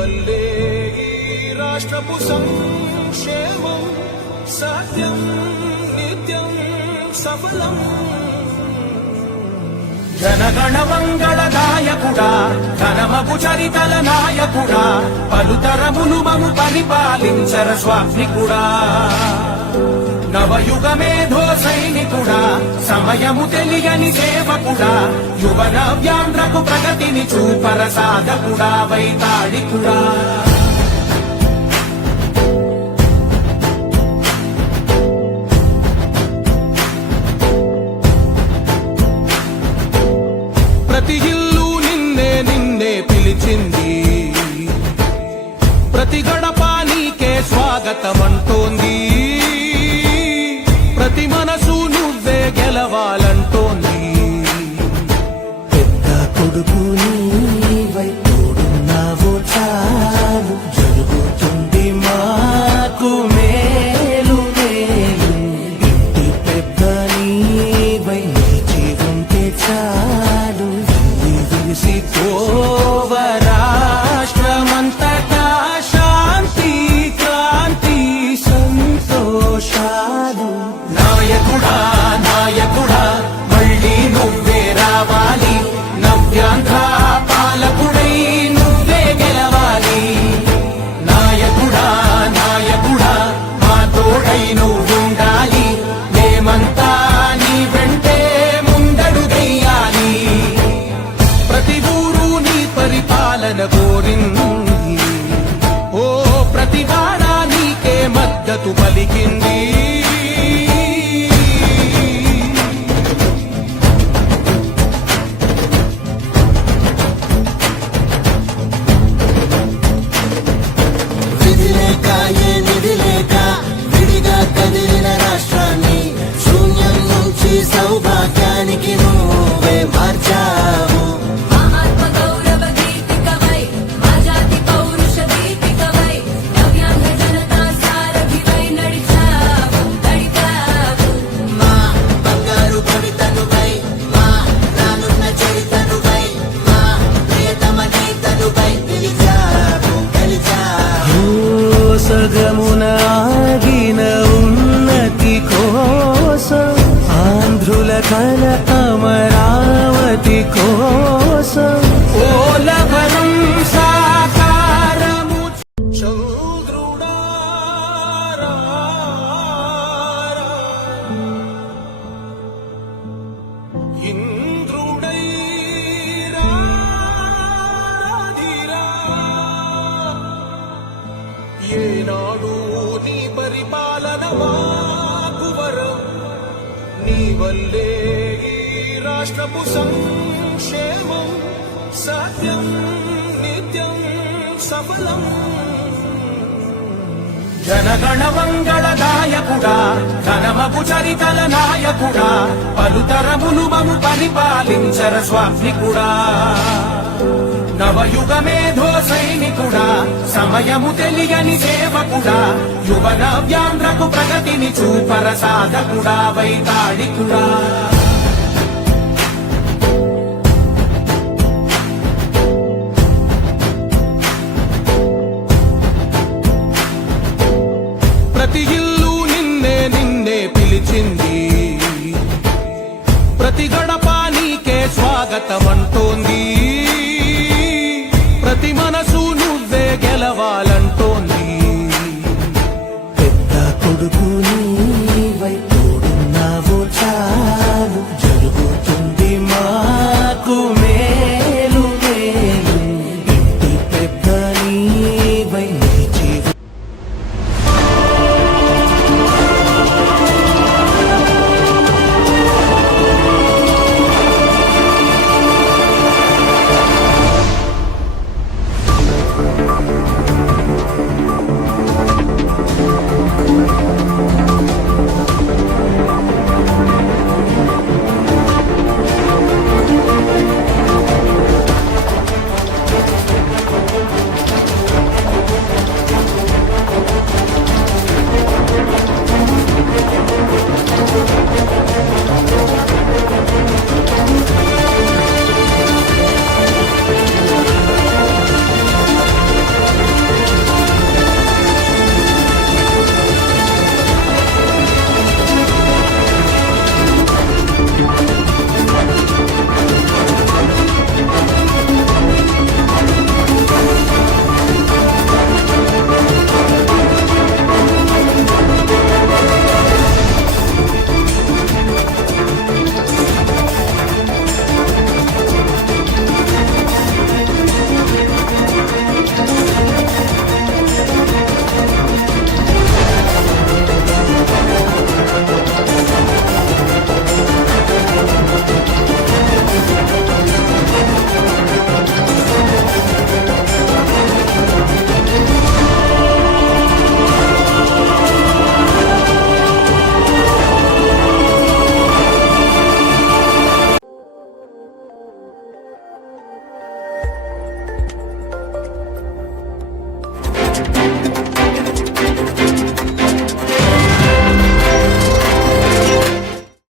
వల్లే ఈ రాష్ట్రపు సంక్షేమం సత్యం నిత్యం సఫలం. జనగణ మంగళ నాయకుడా, ఘనమగు చరితల నాయకుడా, పలుతరములు మము పరిపాలించర స్వామికుడా. నవయుగ మేధో సైనికుడా, సమయము తెలియని సేవకుడా, యువ నవ్యాంధ్రకు ప్రగతిని చూపర సాధకుడా, వైతాళికుడా. ప్రతి ఇల్లు నిన్నే నిన్నే పిలిచింది, ప్రతి గడప నీకే స్వాగతమంటోంది, ప్రతి మనసు నువ్వే గెలవాలంటోంది. పెద్ద కొడుకు నీవై తోడున్నావు చాలు, జరుగుతుంది మాకు మేలు మేలు. ఇంటి పెద్ద నీవై నిలిచి ఉంటే చాలు, విరిసి పోవ రాష్ట్రమంతటా శాంతి క్రాంతి సంతోషాలు. నాయకుడా నాయకుడా మళ్ళీ నువ్వే రావాలి, నవ్యాంధ్ర పాలకుడై నువ్వే గెలవాలి. నాయకుడా నాయకుడా మా తోడై నువ్వుండాలి, మేమంతా నీ వెంటే ముందడుగెయ్యాలి. ప్రతి ఊరు నీ పరిపాలన కోరింది, ఓ ప్రతి వాడ నీకే మద్దతు పలికింది. విధి లేక ఏ నిధి లేక విడిగా కదిలిన రాష్ట్రాన్ని శూన్యం నుంచి సౌభాగ్యానికి నువ్వే మార్చావు. ఆత్మ గౌరవ దీపికవై, మా జాతి పౌరుష దీపికవై, నవ్యాంధ్ర జనతా సారథివై నడిచావు నడిపావు. మా బంగారు భవితనువై, మా రానున్న చరితనువై, మా ప్రియతమ గీతనువై పిలిచావు గెలిచావు. సగమున ఆగిన ఉన్నతి కోసం, ఆంధ్రుల కల అమరావతి కోసం, ఓలవరం సాకారము చంద్రుడా రా, ఇంద్రుడై రాధిరా. ఏనాడు నీ పరిపాలన మాకు వరం, నీ వల్లే ఈ రాష్ట్రపు సంక్షేమం సత్యం నిత్యం సఫలం. జనగణ మంగళ నాయకుడా, ఘనమగు చరితల నాయకుడా, పలుతరములు మము పరిపాలించర స్వామికుడా. నవయుగ మేధో సైనికుడా, సమయము తెలియని సేవకుడా, యువ నవ్యాంధ్రకు ప్రగతిని చూపర సాధకుడా, వైతాళికుడా. ప్రతి ఇల్లు నిన్నే నిన్నే పిలిచింది, ప్రతి గడప నీకే స్వాగతమంటోంది, ప్రతి మనసు నువ్వే గెలవాలంటోంది. పెద్ద కొడుకు నీవై తోడున్నావు చాలు, జరుగుతుంది మాకు మేలు మేలు. ఇంటి పెద్ద నీవై నిలిచి